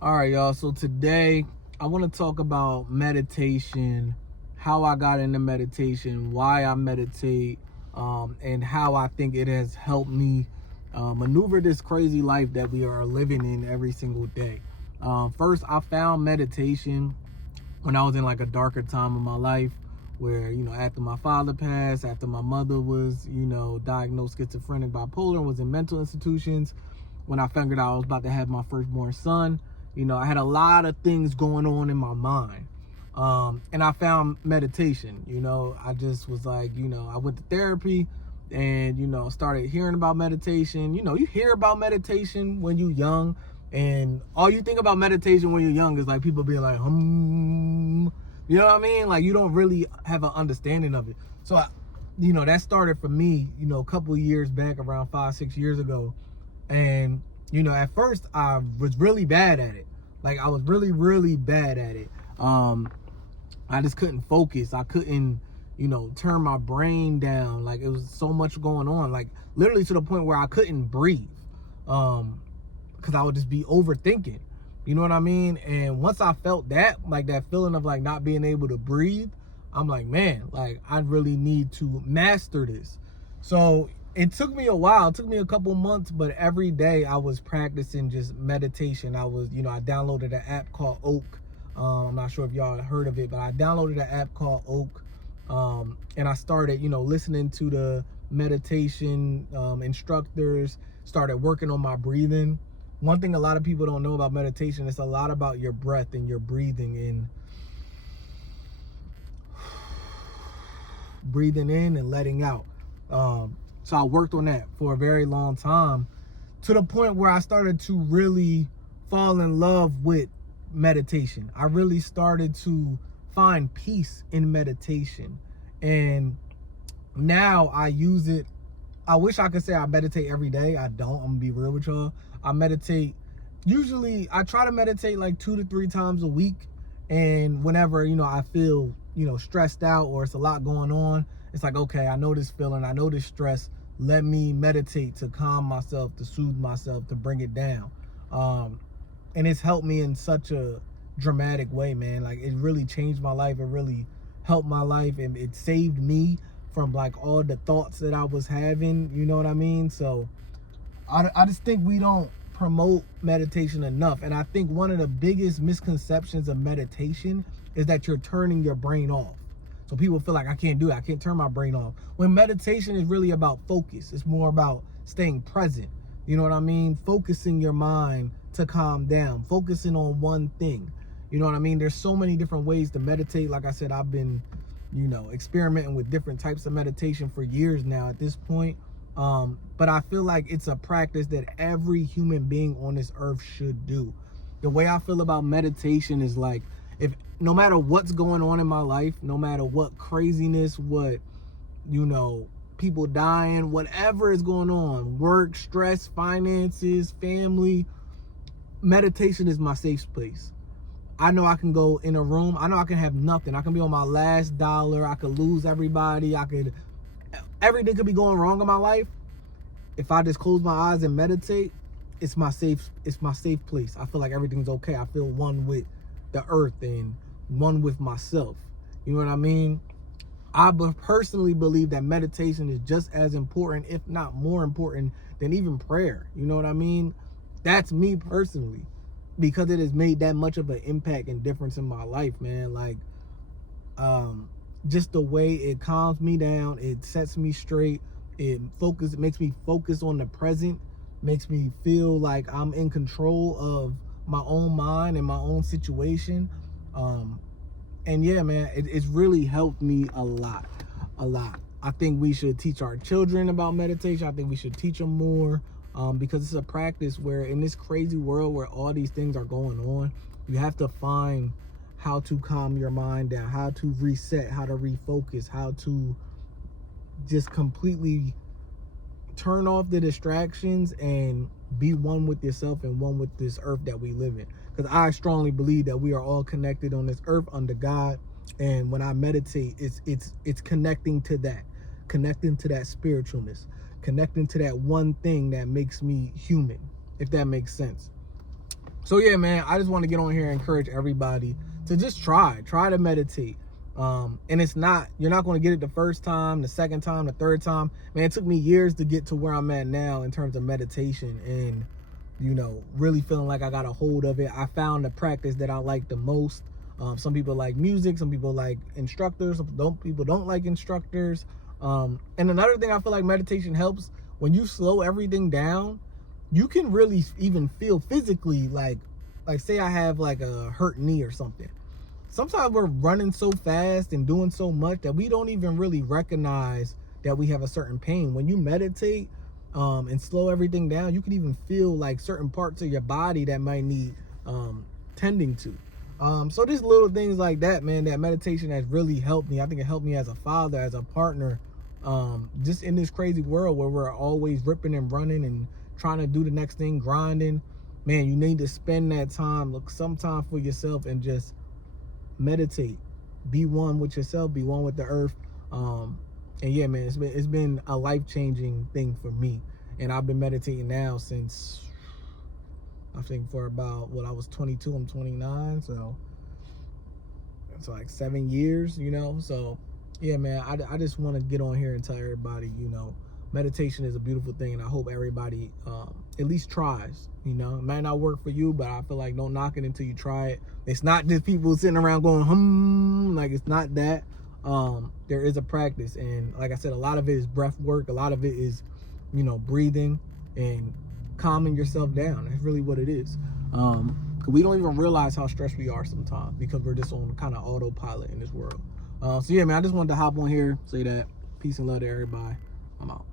All right, y'all. So today I want to talk about meditation, how I got into meditation, why I meditate, and how I think it has helped me maneuver this crazy life that we are living in every single day. First, I found meditation when I was in like a darker time of my life where, after my father passed, after my mother was, diagnosed schizophrenic, bipolar, and was in mental institutions, when I figured out I was about to have my firstborn son, I had a lot of things going on in my mind. And I found meditation. I just was like, I went to therapy and, started hearing about meditation. You hear about meditation when you're young, and all you think about meditation when you're young is like people being like, you know what I mean? Like, you don't really have an understanding of it. So, that started for me, a couple of years back, around 5-6 years ago. And, at first I was really bad at it. Like, I was really, really bad at it. I just couldn't focus. I couldn't, turn my brain down. Like, it was so much going on, like literally to the point where I couldn't breathe. Because I would just be overthinking. You know what I mean? And once I felt that, like that feeling of like not being able to breathe, I'm like, man, like I really need to master this. So it took me a while. It took me a couple months, but every day I was practicing just meditation. I downloaded an app called Oak. I'm not sure if y'all heard of it, but I downloaded an app called Oak. And I started, listening to the meditation instructors, started working on my breathing. One thing a lot of people don't know about meditation, it's a lot about your breath and your breathing, and breathing in and letting out. So I worked on that for a very long time, to the point where I started to really fall in love with meditation. I really started to find peace in meditation. And now I use it. I wish I could say I meditate every day. I don't. I'm gonna be real with y'all. I meditate. Usually, I try to meditate like 2 to 3 times a week. And whenever, I feel, stressed out or it's a lot going on, it's like, okay, I know this feeling. I know this stress. Let me meditate to calm myself, to soothe myself, to bring it down. And it's helped me in such a dramatic way, man. Like, it really changed my life. It really helped my life, and it saved me from like all the thoughts that I was having, you know what I mean? So I just think we don't promote meditation enough. And I think one of the biggest misconceptions of meditation is that you're turning your brain off. So people feel like, I can't do it, I can't turn my brain off. When meditation is really about focus. It's more about staying present. You know what I mean? Focusing your mind to calm down, focusing on one thing. You know what I mean? There's so many different ways to meditate. Like I said, I've been, experimenting with different types of meditation for years now at this point. But I feel like it's a practice that every human being on this earth should do. The way I feel about meditation is like, if no matter what's going on in my life, no matter what craziness, what, people dying, whatever is going on, work, stress, finances, family, meditation is my safe place. I know I can go in a room. I know I can have nothing. I can be on my last dollar. I could lose everybody. Everything could be going wrong in my life. If I just close my eyes and meditate, it's my safe place. I feel like everything's okay. I feel one with the earth and one with myself. You know what I mean? I personally believe that meditation is just as important, if not more important, than even prayer. You know what I mean? That's me personally, because it has made that much of an impact and difference in my life, man. Like, just the way it calms me down, it sets me straight, it makes me focus on the present, makes me feel like I'm in control of my own mind and my own situation. And yeah, man, it's really helped me a lot. I think we should teach our children about meditation. I think we should teach them more, because it's a practice where, in this crazy world where all these things are going on, you have to find how to calm your mind down, how to reset, how to refocus, how to just completely turn off the distractions and be one with yourself and one with this earth that we live in. Because I strongly believe that we are all connected on this earth under God. And when I meditate, it's connecting to that spiritualness, connecting to that one thing that makes me human, if that makes sense. So yeah, man, I just want to get on here and encourage everybody to just try to meditate. And it's not, you're not going to get it the first time, the second time, the third time. Man, it took me years to get to where I'm at now in terms of meditation and, you know, really feeling like I got a hold of it. I found the practice that I like the most. Some people like music, some people like instructors, some people don't like instructors. And another thing I feel like meditation helps, when you slow everything down, you can really even feel physically like say I have like a hurt knee or something. Sometimes we're running so fast and doing so much that we don't even really recognize that we have a certain pain. When you meditate and slow everything down, you can even feel like certain parts of your body that might need tending to. So just little things like that, man, that meditation has really helped me. I think it helped me as a father, as a partner, just in this crazy world where we're always ripping and running and trying to do the next thing, grinding. Man, you need to spend that time, look, some time for yourself and just meditate, be one with yourself, be one with the earth. And yeah, man, it's been a life-changing thing for me. And I've been meditating now since, I think, for about, I was 22, I'm 29, so it's like 7 years, you know. So yeah, man, I just want to get on here and tell everybody, you know, meditation is a beautiful thing, and I hope everybody at least tries. You know, it might not work for you, but I feel like don't knock it until you try it. It's not just people sitting around going like, it's not that. There is a practice, and like I said, a lot of it is breath work, a lot of it is, you know, breathing and calming yourself down. That's really what it is. We don't even realize how stressed we are sometimes because we're just on kind of autopilot in this world. So yeah, man, I just wanted to hop on here, say that. Peace and love to everybody. I'm out.